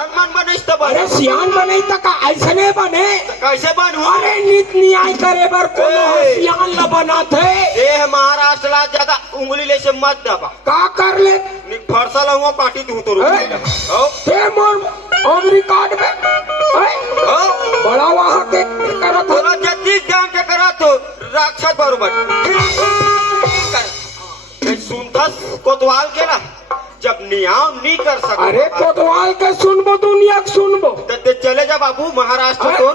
सियान मन बनिस तो अरे सियान बने तक ऐसने बने कैसे बनू? अरे नीत न्याय करे बर कोनो सियान न बना थे। देह महाराष्ट्र ला ज्यादा उंगली ले से मत दबा। का कर ले फरसा लहुआ काटी तू तो ते मोर अंगरी काट में बड़ा वहां के करत तोरा जति जान के करा तो राक्षस बरोबर सुनथस कोतवाल के ना जब नियम नहीं कर सका। अरे कोतवाल के सुनबो दुनिया के सुनबो ते चले जा बाबू महाराष्ट्र तो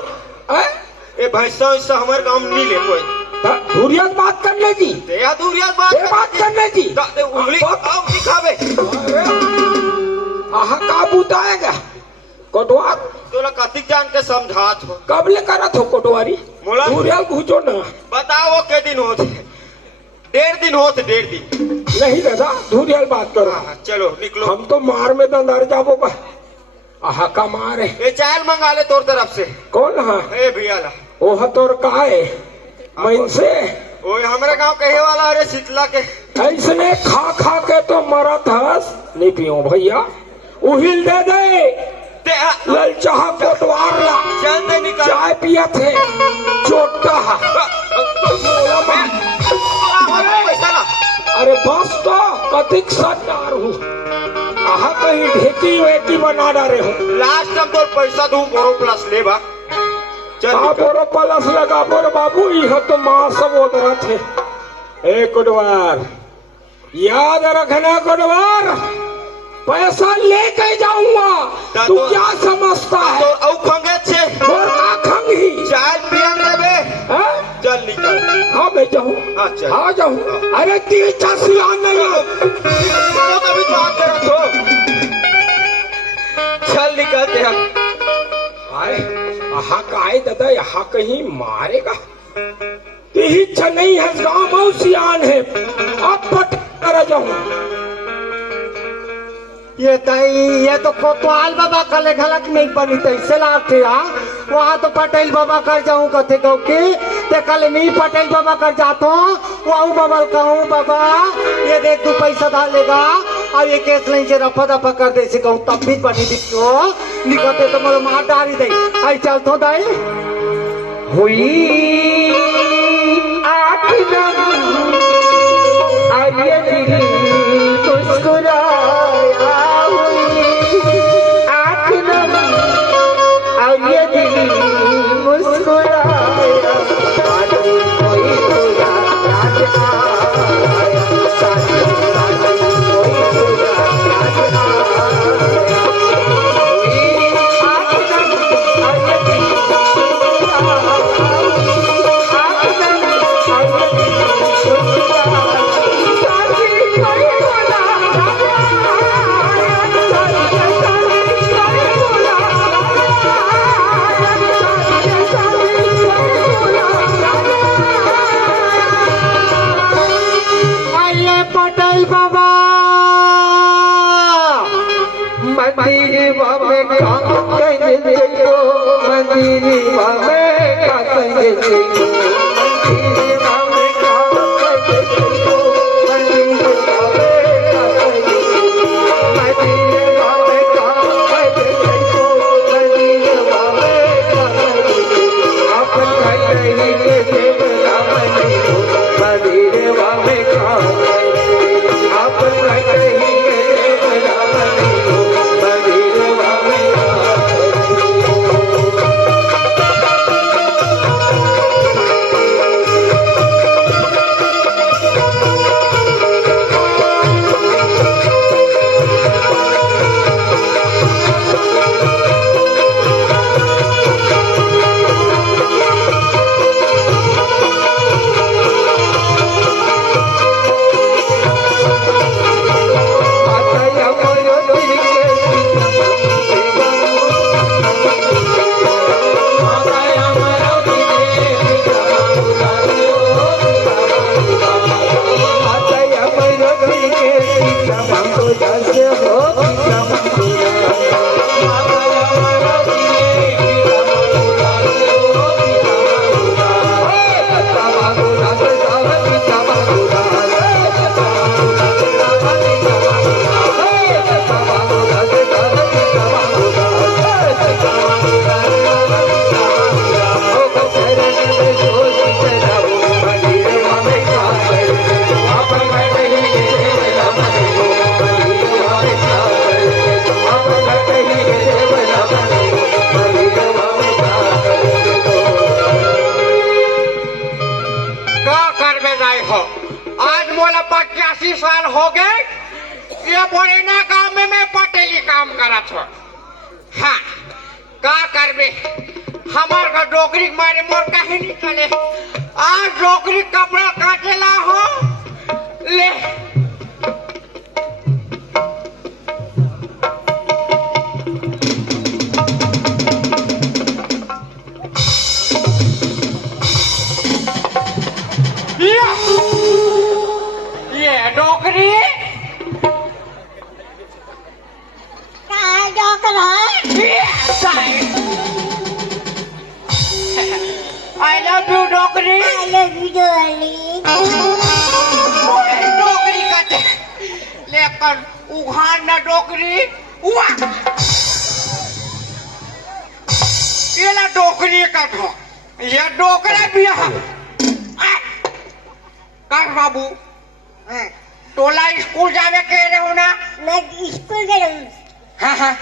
ए भैंसा वैसा हमारे गांव में नहीं ले कोई दूरिया बात कर ले जी ते दूरिया बात कर ले जी उंगली दिखावे आहा का बुताएगा कोटवार तोला कतिक जान के समझात हो कब ले करत हो कोटवारी दूरिया घुचो ना बताओ के दिन होते 1.5 दिन होते 1.5 दिन नहीं दादा दूरिया बात करो। चलो निकलो हम तो मार में दंदर जाबो का आहा का मार है ये चायल मंगा ले तोर तरफ से। कौन है ए भैया ला ओह तोर का है मैं से ओए हमारे गांव कहे वाला अरे शीतला के ऐसने खा खा के तो मरत हस नहीं पियो भैया उहिल दे दे लल चाह कोटवार ला जल्दी निकल चाय पिया थे चोटा अरे बस तो कतिक सटार हूँ आहा कहीं ढेकी वेकी बना डारे हो लास्ट टाइम तो पैसा दूं बोरो प्लस ले बा चल बोरो प्लस लगा बोरो बाबू यह तो माँ सब उधर थे। ए कोटवार याद रखना कोटवार पैसा लेके जाऊंगा तू क्या समझता है तो औ खंगे छे और का खंगी चाय पियन देबे चल निकल। हाँ मैं जाऊँ चल हाँ जाऊँ अरे तीचा सियान नहीं तो कभी बात करो तो चल निकलते हैं। अरे यहाँ का है दादा यहाँ कहीं मारेगा यही नहीं है गाँव सियान है अब पट कर जाऊँ ये तो कोतवाल बाबा कले घलक नहीं बनी तैसे लाते वहाँ तो पटेल बाबा कर जाऊँ कथे कहूँ की ते कल नहीं पटेल बाबा कर जातो वहाँ बाबा कहूँ बाबा ये देख तू पैसा डालेगा और ये केस नहीं से रफा दफा कर दे से कहूँ तब भी बनी दिखो निकलते तो मेरे मार डाली दे आई चल तो दाई हुई आठ हाँ का करबे हमार का डोकरी मारे मोर काहे निकले आज डोकरी कपड़ा काटेला हो ले ये डोकरी काय डोकरा I love you डोकरी I love you darling डोकरी कहते लेकर उघाड़ न डोकरी हुआ ये ला डोकरी कटो ये डोकरा भी है काट बाबू टोला स्कूल जावे कह रहे हो ना मैं स्कूल गया हाँ हाँ